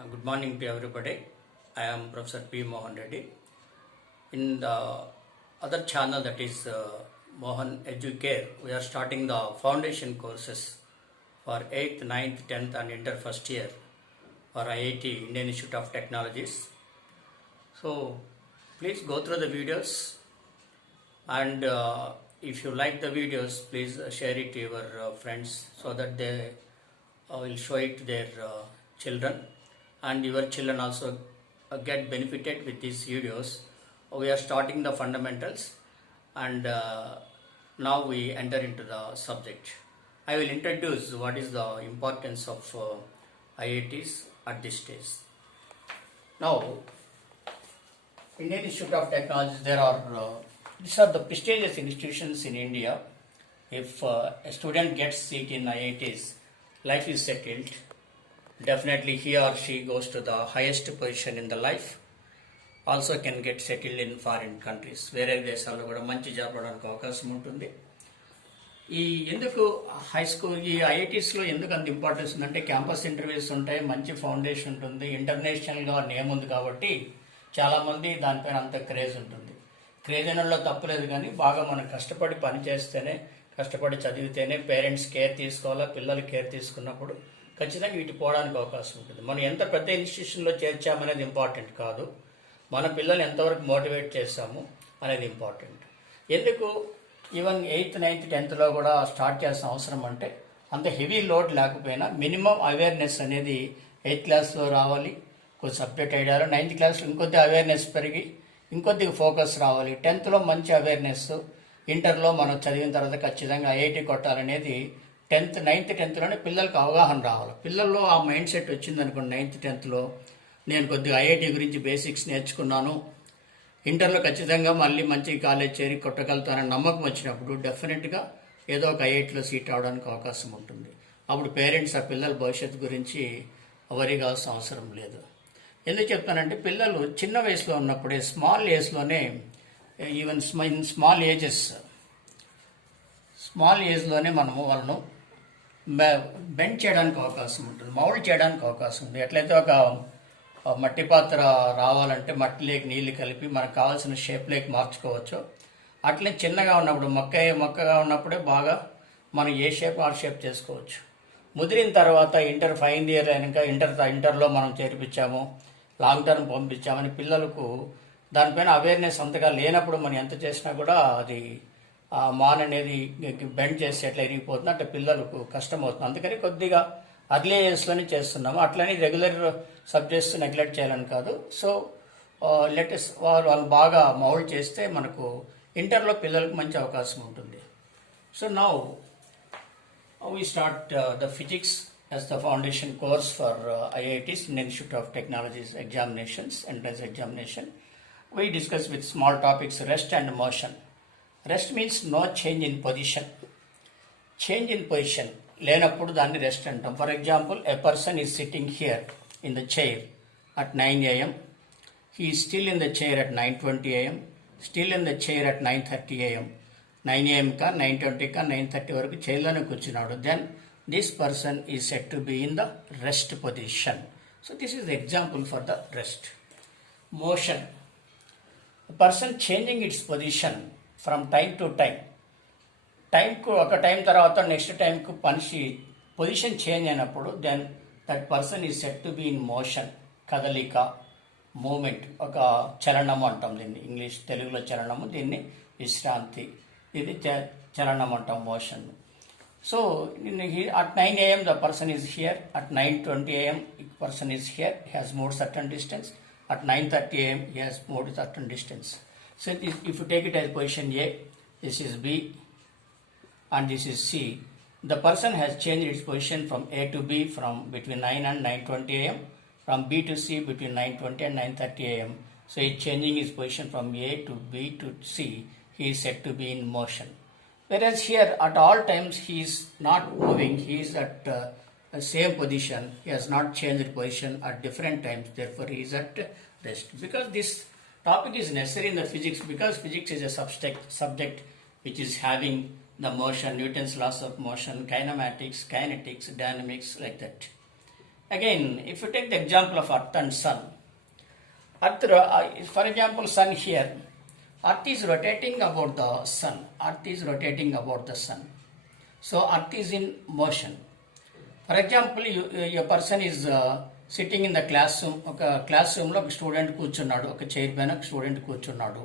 Good morning to everybody. I am Professor P. Mohan Reddy. In the other channel, that is Mohan Educare, we are starting the foundation courses for 8th, 9th, 10th and inter first year for IIT, Indian Institute of Technologies. So please go through the videos, and if you like the videos, please share it to your friends so that they will show it to their children, and your children also get benefited with these videos. We are starting the fundamentals, and now we enter into the subject. I will introduce what is the importance of IITs at this stage. Now, Indian Institute of Technology, these are the prestigious institutions in India. If a student gets seat in IITs, life is settled. Definitely he or she goes to the highest position in the life. Also can get settled in foreign countries. వేరే దేశాల్లో కూడా మంచి జాబ్ రావడానికి అవకాశం ఉంటుంది. ఈ ఎందుకు high school ఈ ఐఐటీస్లో ఎందుకు అంత ఇంపార్టెన్స్ ఉందంటే క్యాంపస్ ఇంటర్వ్యూస్ ఉంటాయి, మంచి ఫౌండేషన్ ఉంటుంది, ఇంటర్నేషనల్గా నేమ్ ఉంది కాబట్టి చాలామంది దానిపైన అంత క్రేజ్ ఉంటుంది. క్రేజ్ అనడంలో తప్పులేదు, కానీ బాగా మనం కష్టపడి పని చేస్తేనే, కష్టపడి చదివితేనే పేరెంట్స్ కేర్ తీసుకోవాలా, పిల్లలు కేర్ తీసుకున్నప్పుడు ఖచ్చితంగా వీటి పోవడానికి అవకాశం ఉంటుంది. మనం ఎంత పెద్ద ఇన్స్టిట్యూషన్లో చేర్చామనేది ఇంపార్టెంట్ కాదు, మన పిల్లల్ని ఎంతవరకు మోటివేట్ చేస్తాము అనేది ఇంపార్టెంట్. ఎందుకు ఈవెన్ 8th, 9th, 10th కూడా స్టార్ట్ చేసిన అవసరం అంటే అంత హెవీ లోడ్ లేకపోయినా మినిమం అవేర్నెస్ అనేది 8th క్లాస్లో రావాలి, కొంచెం సబ్జెక్ట్ ఐడియాలో, 9th క్లాస్లో ఇంకొద్ది అవేర్నెస్ పెరిగి ఇంకొద్దిగా ఫోకస్ రావాలి, 10thలో మంచి అవేర్నెస్, ఇంటర్లో మనం చదివిన తర్వాత ఖచ్చితంగా ఐఐటి కొట్టాలనేది 10th, 9th, 10thలోనే పిల్లలకు అవగాహన రావాలి. పిల్లల్లో ఆ మైండ్ సెట్ వచ్చిందనుకోండి, 9th, 10thలో నేను కొద్దిగా ఐఐటి గురించి బేసిక్స్ నేర్చుకున్నాను, ఇంటర్లో ఖచ్చితంగా మళ్ళీ మంచి కాలేజ్ చేరి కొట్టగలుగుతానని నమ్మకం వచ్చినప్పుడు డెఫినెట్గా ఏదో ఒక ఐఐటిలో సీట్ అవడానికి అవకాశం ఉంటుంది. అప్పుడు పేరెంట్స్ ఆ పిల్లల భవిష్యత్తు గురించి వరి కావాల్సిన అవసరం లేదు. ఎందుకు చెప్తానంటే పిల్లలు చిన్న వయసులో ఉన్నప్పుడే, స్మాల్ ఏజ్లోనే, ఈవెన్ ఇన్ స్మాల్ ఏజ్లోనే మనము వాళ్ళను బెండ్ చేయడానికి అవకాశం ఉంటుంది, మౌల్డ్ చేయడానికి అవకాశం ఉంది. ఎట్లయితే ఒక మట్టి పాత్ర రావాలంటే మట్టిలోకి నీళ్లు కలిపి మనకు కావాల్సిన షేప్లోకి మార్చుకోవచ్చు, అట్లే చిన్నగా ఉన్నప్పుడు మొక్కగా ఉన్నప్పుడే బాగా మనం ఏ షేప్ ఆ షేప్ చేసుకోవచ్చు. ముదిరిన తర్వాత ఇంటర్ ఫైనల్ ఇయర్ అయినాక ఇంటర్లో మనం చేర్పించాము, లాంగ్ టర్మ్ పంపించామని పిల్లలకు దానిపైన అవేర్నెస్ అంతగా లేనప్పుడు మనం ఎంత చేసినా కూడా అది మాన్ అనేది బెండ్ చేసి ఎట్లా ఇరిగిపోతుంది, అంటే పిల్లలకు కష్టం అవుతుంది. అందుకని కొద్దిగా అర్లీ ఏజ్లోనే చేస్తున్నాము. అట్లని రెగ్యులర్ సబ్జెక్ట్స్ నెగ్లెక్ట్ చేయాలని కాదు. సో లేటెస్ట్ వాళ్ళు బాగా మౌల్డ్ చేస్తే మనకు ఇంటర్లో పిల్లలకు మంచి అవకాశం ఉంటుంది. So now we start the physics as the foundation course for IITs, Indian Institute of Technologies examinations, entrance examination. We discuss with small topics rest and motion. Rest means no change in position. Change in position లేనప్పుడు దాన్ని రెస్ట్ అంటాం. For example, a person is sitting here in the chair at 9 a.m. He is still in the chair at 9:20 a.m. Still in the chair at 9:30 a.m. 9 a.m. కా 9:20 కా 9:30 వరకు చైర్లోనే కూర్చున్నాడు. Then this person is set to be in the rest position. So this is the example for the rest. Motion, person changing its position from time to time. టైంకు ఒక time తర్వాత next టైంకు మనిషి పొజిషన్ చేంజ్ అయినప్పుడు then that person is set to be in motion. కదలిక, movement, ఒక చలనము అంటాం దీన్ని, తెలుగులో చలనము, దీన్ని విశ్రాంతి, ఇది చలనం అంటాం, motion. So at 9 a.m. the person is here, at 9:20 a.m. person is here, he has moved certain distance, at 9:30 a.m. he has moved certain distance. So if you take it as position A, this is B and this is C. The person has changed its position from A to B from between 9 and 9:20 a.m. from B to C between 9:20 and 9:30 a.m. So he is changing his position from A to B to C. He is said to be in motion. Whereas here at all times he is not moving, he is at the same position, he has not changed position at different times, therefore he is at rest. Because this topic is necessary in the physics, because physics is a subject which is having the motion, Newton's laws of motion, kinematics, kinetics, dynamics, like that. Again, if you take the example of Earth and Sun, Earth, for example, Sun here, Earth is rotating about the Sun. Earth is rotating about the Sun. So Earth is in motion. For example, a person is sitting in the classroom. ఒక క్లాస్రూమ్లో ఒక స్టూడెంట్ కూర్చున్నాడు, ఒక చైర్ పైన ఒక స్టూడెంట్ కూర్చున్నాడు.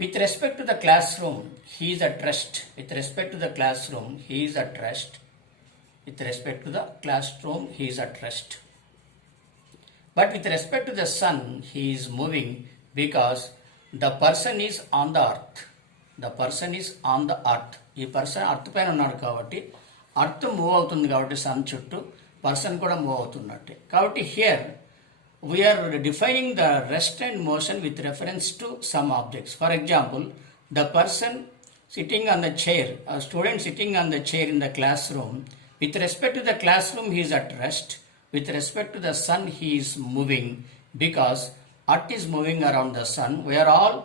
With respect to the classroom, he is at rest. With respect to the classroom, he is at rest. With respect to the classroom, he is at rest. But with respect to the sun, he is moving because the person is on the earth. The person is on the earth. ఈ person earth పైన ఉన్నాడు కాబట్టి earth move అవుతుంది కాబట్టి సన్ చుట్టూ పర్సన్ కూడా move అవుతున్నట్టే. కాబట్టి here we're defining the rest and motion with reference to some objects. For example, the person sitting on the chair, student sitting on the chair in the classroom. With respect to the classroom, he is at rest. With respect to the sun, he is moving because earth is moving around the sun. We are all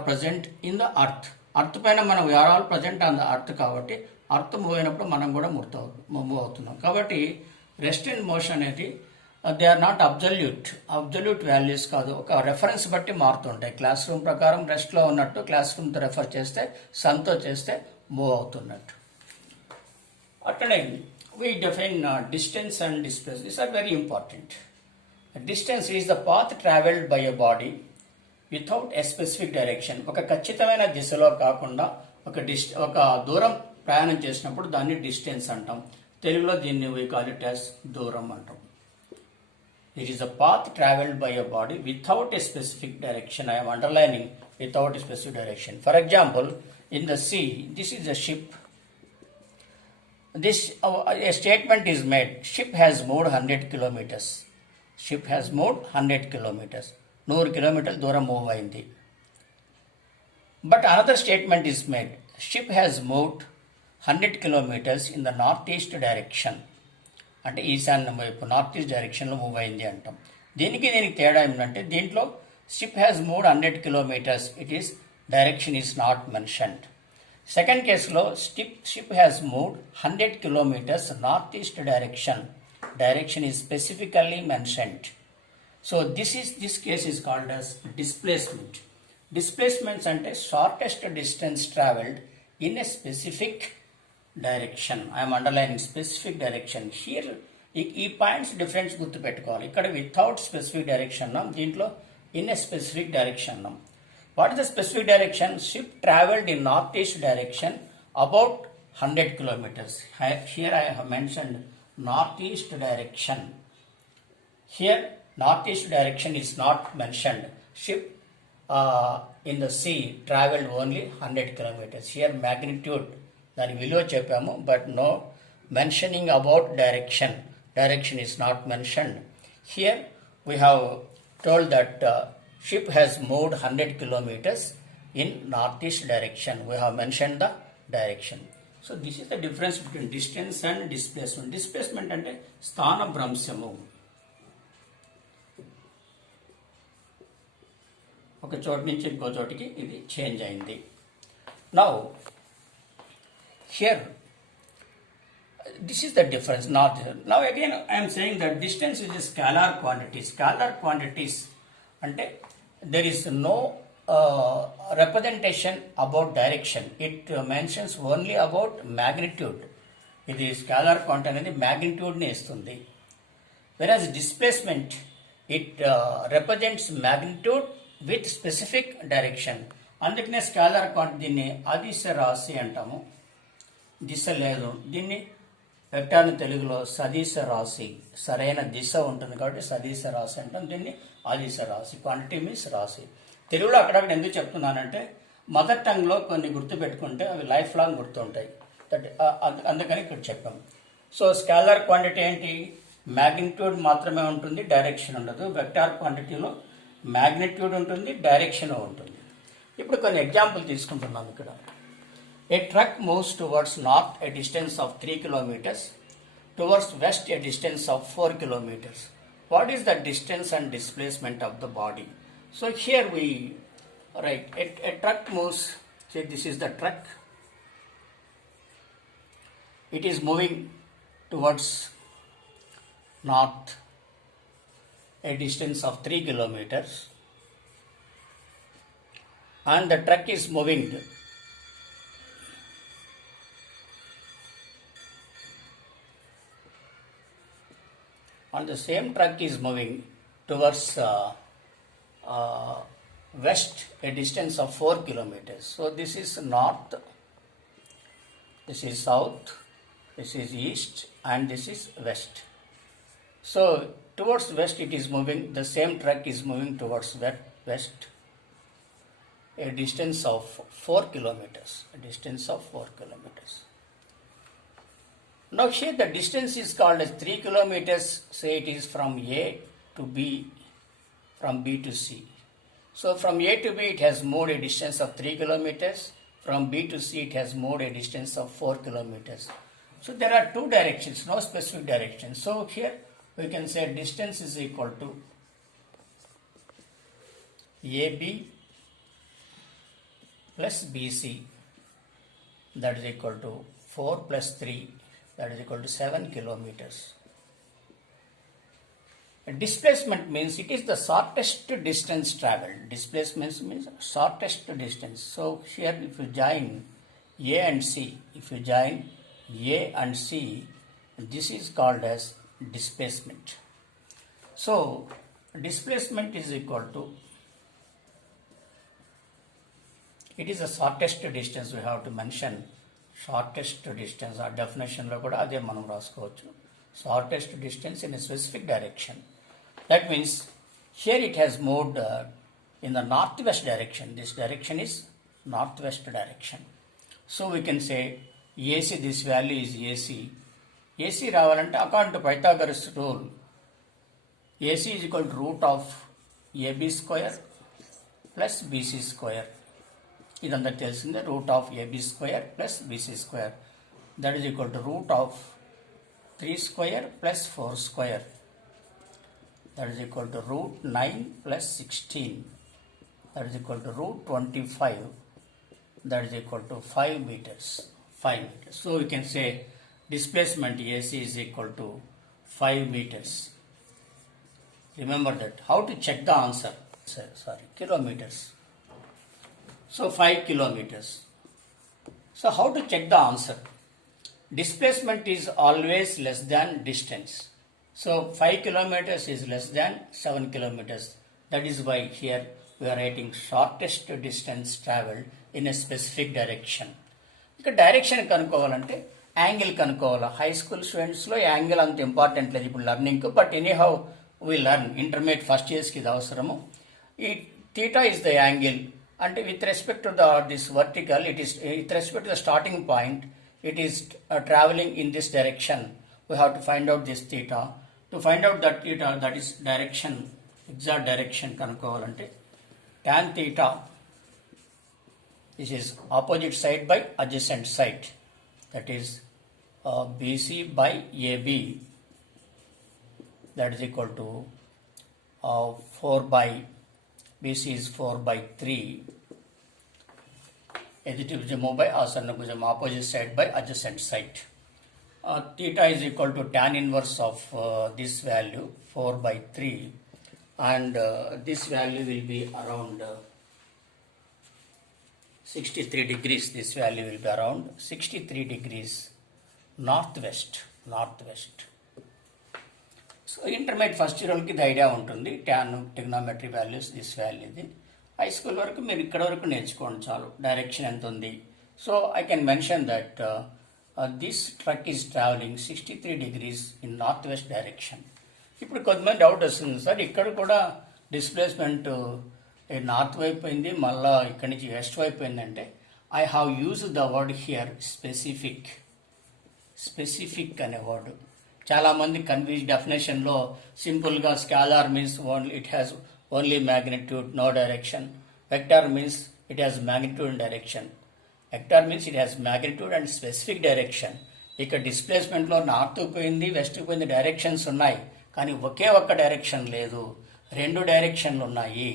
present in the earth. Earth పైన మనం we are all present on the earth కాబట్టి earth move అయినప్పుడు మనం కూడా move అవుతున్నాం. కాబట్టి rest and motion అనేది they are not absolute values కాదు, ఒక రెఫరెన్స్ బట్టి మారుతుంటాయి. క్లాస్ రూమ్ ప్రకారం రెస్ట్లో ఉన్నట్టు క్లాస్ రూమ్తో రెఫర్ చేస్తే సన్తో చేస్తే మూవ్ అవుతున్నట్టు. అట్లనే we define distance and distance. These are very important. Distance is the path traveled by a body without a specific direction. ఒక ఖచ్చితమైన దిశలో కాకుండా ఒక దూరం ప్రయాణం చేసినప్పుడు దాన్ని డిస్టెన్స్ అంటాం. తెలుగులో దీన్ని we call it as దూరం అంటాం. It is a path traveled by a body without a specific direction. I am underlining without a specific direction. For example, in the sea, this is a ship. This a statement is made. Ship has moved 100 kilometers. Ship has moved 100 kilometers. 100 kilometers దూరం మూవ్ అయింది. But another statement is made. Ship has moved 100 kilometers in the northeast direction. అంటే ఈశాన్యం వైపు north east డైరెక్షన్లో మూవ్ అయింది అంటాం. దీనికి తేడా ఏమిటంటే దీంట్లో ship has moved 100 kilometers. It is direction is not mentioned. Second కేసులో ship has moved 100 kilometers north east direction is specifically mentioned. So this case is called as displacement. Displacements అంటే shortest distance travelled in a specific direction. I'm underlining specific direction. Here ఈ points difference గుర్తుపెట్టుకోవాలి. ఇక్కడ without specific direction అన్నాం, దీంట్లో in a specific direction అన్నాం. What is the specific direction? Ship traveled in northeast direction about 100 kilometers. Here I have mentioned northeast direction. Here northeast direction is not mentioned. Ship in the sea traveled only 100 kilometers. Here magnitude దాని విలువ చెప్పాము, but no mentioning about direction. Direction is not mentioned. Here we have told that ship has moved 100 kilometers in northeast direction. We have mentioned the direction. So this is the difference between distance and displacement. Displacement అంటే స్థానభ్రంశము. ఒక చోటు నుంచి ఇంకో చోటికి ఇది చేంజ్ అయింది. Now here this is the difference. Now again I am saying that distance is a scalar quantity. Scalar quantities అంటే there is no representation about direction. It mentions only about magnitude. ఇది స్కాలర్ క్వాంటిటీ అనేది మ్యాగ్నిట్యూడ్ని ఇస్తుంది. వెరాజ్ displacement it represents magnitude with specific direction. అందుకనే scholar quantity దీన్ని అదిశ రాశి అంటాము. దిశ లేదు, దీన్ని వెక్టార్ని తెలుగులో సదిశ రాశి, సరైన దిశ ఉంటుంది కాబట్టి సదిశ రాశి అంటాం. దీన్ని ఆదిశ రాశి. క్వాంటిటీ మీన్స్ రాశి. తెలుగులో అక్కడక్కడ ఎందుకు చెప్తున్నానంటే మదర్ టంగ్లో కొన్ని గుర్తుపెట్టుకుంటే అవి లైఫ్ లాంగ్ గుర్తుంటాయి. అందుకని ఇక్కడ చెప్పాం. సో స్కాలర్ క్వాంటిటీ ఏంటి? మ్యాగ్నిట్యూడ్ మాత్రమే ఉంటుంది, డైరెక్షన్ ఉండదు. వెక్టార్ క్వాంటిటీలో మ్యాగ్నిట్యూడ్ ఉంటుంది, డైరెక్షన్ ఉంటుంది. ఇప్పుడు కొన్ని ఎగ్జాంపుల్ తీసుకుంటున్నాం ఇక్కడ. A truck moves towards north a distance of 3 kilometers, towards west a distance of 4 kilometers. What is the distance and displacement of the body? So here we write a truck moves, say this is the truck. It is moving towards north a distance of 3 kilometers, and the truck is moving and the same truck is moving towards west a distance of 4 kilometers. So this is north, this is south, this is east, and this is west. So towards west it is moving, the same truck is moving towards west a distance of 4 kilometers, a distance of 4 kilometers. Now here the distance is called as 3 kilometers, say it is from A to B, from B to C. So from A to B it has moved a distance of 3 kilometers, from B to C it has moved a distance of 4 kilometers. So there are two directions, no specific direction. So here we can say distance is equal to AB plus BC, that is equal to 4 plus 3, that is equal to 7 kilometers. Displacement means it is the shortest distance traveled. Displacement means shortest distance. So here if you join A and C, if you join A and C, this is called as displacement. So displacement is equal to, it is the shortest distance. We have to mention shortest distance. Our definition lo kuda ade manam raskovachu. Shortest distance in a specific direction. That means here it has moved in the northwest direction. This direction is northwest direction. So we can say AC, this value is AC. AC రావాలంటే according to Pythagoras rule, AC is equal to root of AB square plus BC square. ఇదంతా తెలిసిందే, root of AB square plus BC square, that is equal to root of 3 square plus 4 square, that is equal to root 9 plus 16, that is equal to root 25, that is equal to 5 meters. 5 meters. So we can say displacement AC is equal to 5 meters. Remember that. How to check the answer? Sorry, kilometers. So 5 kilometers. So how to check the answer? Displacement is always less than distance. So 5 kilometers is less than 7 kilometers. That is why here we are writing shortest distance traveled in a specific direction. ఇక direction కనుక్కోవాలంటే angle కనుక్కోవాలి. High school స్టూడెంట్స్లో angle అంత important లేదు ఇప్పుడు లర్నింగ్కి, but anyhow we learn. Intermediate first ఇయర్స్కి ఇది అవసరము. ఈ థీటా ఇస్ ద యాంగిల్, అంటే with respect to this vertical, it is with respect to the starting point, it is traveling in this direction. We have to find out this theta. To find out that theta, that is direction, exact direction కనుక్కోవాలంటే tan theta, this is opposite side by adjacent side, that is BC by AB, that is equal to 4 by, BC is 4 by 3, additive bhujamo by asana bhujamo, opposite side by adjacent side. Theta is equal to tan inverse of this value 4 by 3, and this value will be around 63 degrees. This value will be around 63 degrees northwest. So intermediate first year వాళ్ళకి ఇది ఐడియా ఉంటుంది, tan trigonometry values this value. ఇది high school వరకు మీరు ఇక్కడ వరకు నేర్చుకోండి చాలు, డైరెక్షన్ ఎంత ఉంది. So I can mention that this truck is travelling 63 degrees in north west direction. ఇప్పుడు కొంతమంది డౌట్ వస్తుంది, సార్ ఇక్కడ కూడా డిస్ప్లేస్మెంట్ నార్త్ వైపు అయింది, మళ్ళీ ఇక్కడి నుంచి వెస్ట్ వైపు అయిందంటే I have use the word here specific అనే వర్డ్. చాలామంది కన్ఫ్యూజ్ డెఫినేషన్లో సింపుల్గా scalar means it has only magnitude, no direction. Vector means it has magnitude and direction. Vector means it has magnitude and specific direction. ఇక్కడ డిస్ప్లేస్మెంట్లో north పోయింది, west పోయింది, directions ఉన్నాయి, కానీ ఒకే ఒక్క డైరెక్షన్ లేదు, 2 డైరెక్షన్లు ఉన్నాయి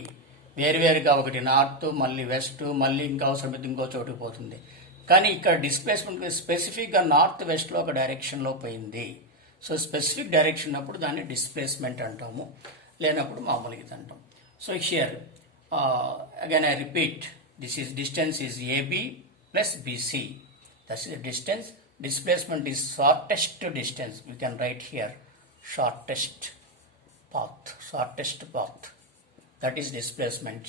వేరువేరుగా. ఒకటి నార్త్, మళ్ళీ వెస్ట్, మళ్ళీ ఇంకా అవసరమైతే ఇంకో చోటుకు పోతుంది. కానీ ఇక్కడ డిస్ప్లేస్మెంట్ స్పెసిఫిక్గా నార్త్ వెస్ట్లో ఒక డైరెక్షన్లో పోయింది. సో స్పెసిఫిక్ డైరెక్షన్ అప్పుడు దాన్ని డిస్ప్లేస్మెంట్ అంటాము, లేనప్పుడు మామూలుగా ఇది అంటాం. So here again I repeat, this is distance is A B plus B C. That's the distance. Displacement is shortest distance. We can write here shortest path. That is displacement.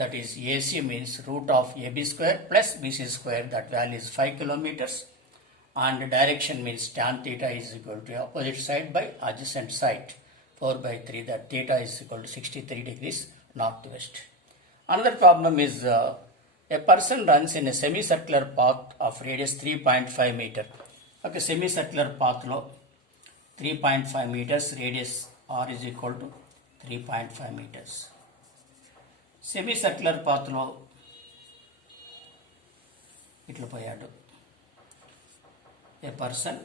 That is AC means root of AB square plus BC square. That value is 5 kilometers. And direction means tan theta is equal to opposite side by adjacent side. 4 by 3. That theta is equal to 63 degrees northwest. Another problem is a person runs in a semicircular path of radius 3.5 meter. Okay, semicircular path lo 3.5 meters radius r is equal to 3.5 meters. Semicircular path lo itla poyadu. A person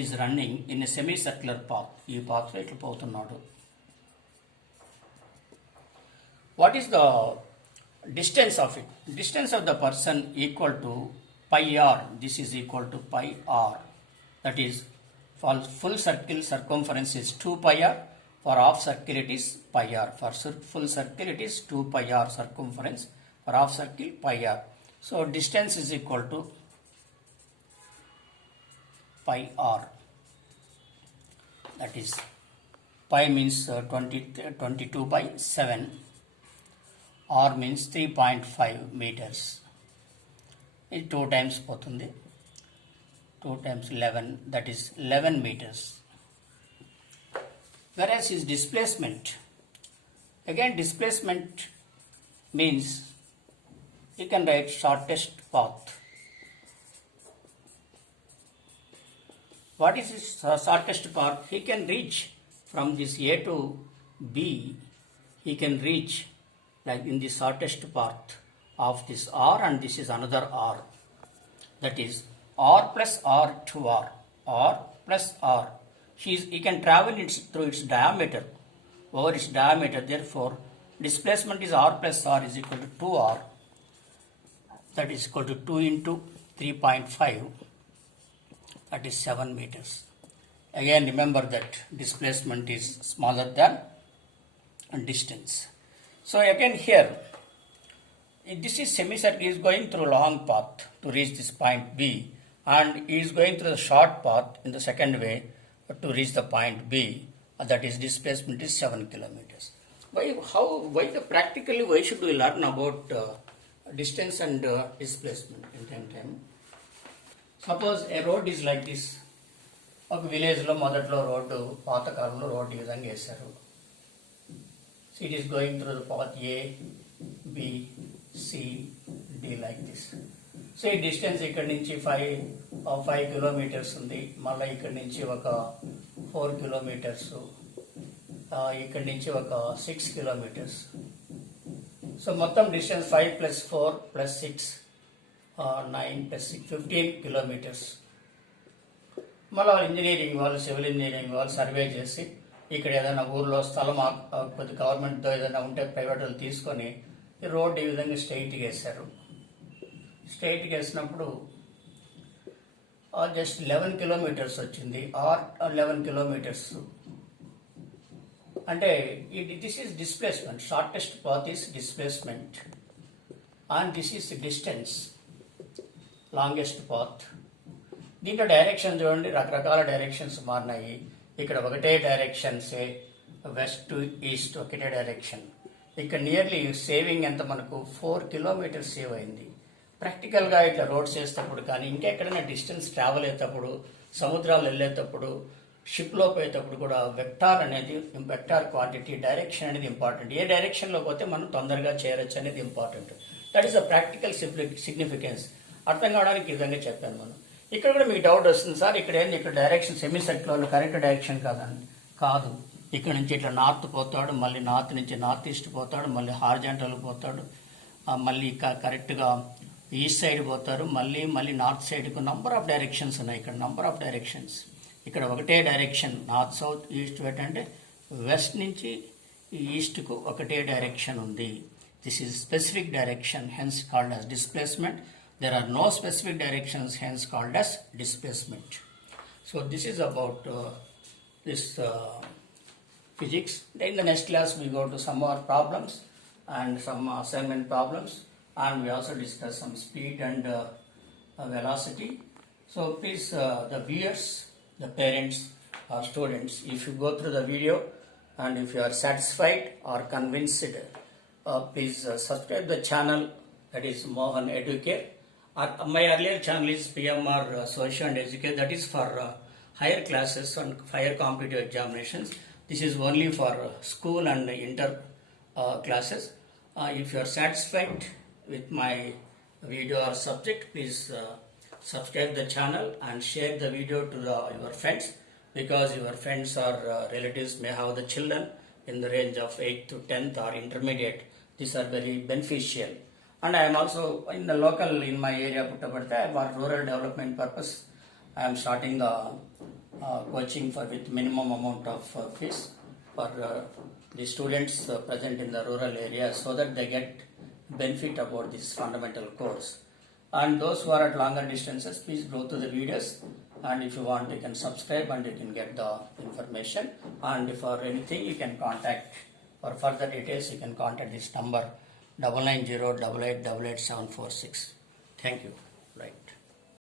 is running in a semicircular path. Ee path lo itla potunnadu. What is the distance of it? Distance of the person equal to pi r. This is equal to pi r. That is, for full circle circumference is 2 pi r. For half circle it is pi r. For full circle it is 2 pi r circumference. For half circle pi r. So distance is equal to pi r. That is, pi means 22 by 7. R means 3.5 meters. It 2 times potundi. 2 times 11, that is 11 meters. Whereas his displacement, again displacement means you can write shortest path. What is his shortest path? He can reach from this A to B, he can reach like in the shortest path of this R, and this is another R. That is R plus R to R. R plus R. He can travel through its diameter, over its diameter. Therefore, displacement is R plus R is equal to 2R. That is equal to 2 into 3.5. That is 7 meters. Again, remember that displacement is smaller than distance. So again here, this is semicircle, is going through long path to reach this point B, and is going through the short path in the second way to reach the point B. That is displacement is 7 kilometers. Why practically why should we learn about distance and displacement in time? Suppose a road is like this. ఒక విలేజ్లో మొదట్లో రోడ్డు, పాతకాలంలో రోడ్డు ఈ విధంగా వేశారు. It is going through the path A, B, C, D like this. So ఈ డిస్టెన్స్ ఇక్కడ నుంచి 5 కిలోమీటర్స్ ఉంది. మళ్ళీ ఇక్కడ నుంచి ఒక 4 కిలోమీటర్స్, ఇక్కడ నుంచి ఒక 6 కిలోమీటర్స్. సో మొత్తం డిస్టెన్స్ 5 + 4 + 6 9 + 6 15 కిలోమీటర్స్. మళ్ళీ ఇంజనీరింగ్ వాళ్ళు, సివిల్ ఇంజనీరింగ్ వాళ్ళు సర్వే చేసి ఇక్కడ ఏదైనా ఊర్లో స్థలం కొద్ది గవర్నమెంట్తో ఏదైనా ఉంటే ప్రైవేట్ వాళ్ళు తీసుకొని ఈ రోడ్డు ఈ విధంగా స్ట్రైట్గా వేశారు. స్ట్రైట్గా వేసినప్పుడు జస్ట్ 11 కిలోమీటర్స్ వచ్చింది, ఆర్ 11 కిలోమీటర్స్. అంటే this is displacement. Shortest path is displacement and this is distance, longest path. దీంట్లో డైరెక్షన్ చూడండి, రకరకాల డైరెక్షన్స్ మారినాయి. ఇక్కడ ఒకటే డైరెక్షన్సే, వెస్ట్ టు ఈస్ట్ ఒకటే డైరెక్షన్. ఇక్కడ నియర్లీ సేవింగ్ ఎంత మనకు 4 కిలోమీటర్స్ సేవ్ అయింది. ప్రాక్టికల్గా ఇట్లా రోడ్స్ వేసేటప్పుడు కానీ ఇంకెక్కడైనా డిస్టెన్స్ ట్రావెల్ అయ్యేటప్పుడు, సముద్రాలు వెళ్ళేటప్పుడు, షిప్లో పోయేటప్పుడు కూడా వెక్టార్ క్వాంటిటీ, డైరెక్షన్ అనేది ఇంపార్టెంట్. ఏ డైరెక్షన్లో పోతే మనం తొందరగా చేరొచ్చు అనేది important. That is the practical significance. అర్థం కావడానికి ఈ విధంగా చెప్పాను మనం. ఇక్కడ కూడా మీకు డౌట్ వస్తుంది, సార్ ఇక్కడ ఏంది, ఇక్కడ direction semi circle correct direction కాదండి. కాదు, ఇక్కడ నుంచి ఇట్లా నార్త్ పోతాడు, మళ్ళీ నార్త్ నుంచి నార్త్ ఈస్ట్ పోతాడు, మళ్ళీ హార్జెంటల్ పోతాడు, మళ్ళీ కరెక్ట్గా ఈస్ట్ సైడ్ పోతారు, మళ్ళీ నార్త్ సైడ్కు నంబర్ ఆఫ్ డైరెక్షన్స్ ఉన్నాయి. ఇక్కడ నంబర్ ఆఫ్ డైరెక్షన్స్. ఇక్కడ ఒకటే direction, north south east west, అంటే వెస్ట్ నుంచి ఈస్ట్కు ఒకటే డైరెక్షన్ ఉంది. This is specific direction, hence called as displacement. There are no specific directions, hence called as displacement. So this is about this physics. Then in the next class we go to some more problems and some assignment problems, and we also discuss some speed and velocity. So please, the viewers, the parents or students, if you go through the video and if you are satisfied or convinced, please subscribe the channel, that is Mohan Educare. My earlier channel is PMR Social and Educare, that is for higher classes and higher competitive examinations. This is only for school and inter classes. If you are satisfied with my video or subject, please subscribe the channel and share the video to your friends, because your friends or relatives may have the children in the range of 8th to 10th or intermediate. These are very beneficial. And I am also in the local, in my area Puttaparthi, for rural development purpose, I am starting the coaching for with minimum amount of fees for the students present in the rural area, so that they get benefit about this fundamental course. And those who are at longer distances, please go to the videos, and if you want, you can subscribe and you can get the information. And for anything, you can contact, for further details, you can contact this number 99088888746. Thank you. Right.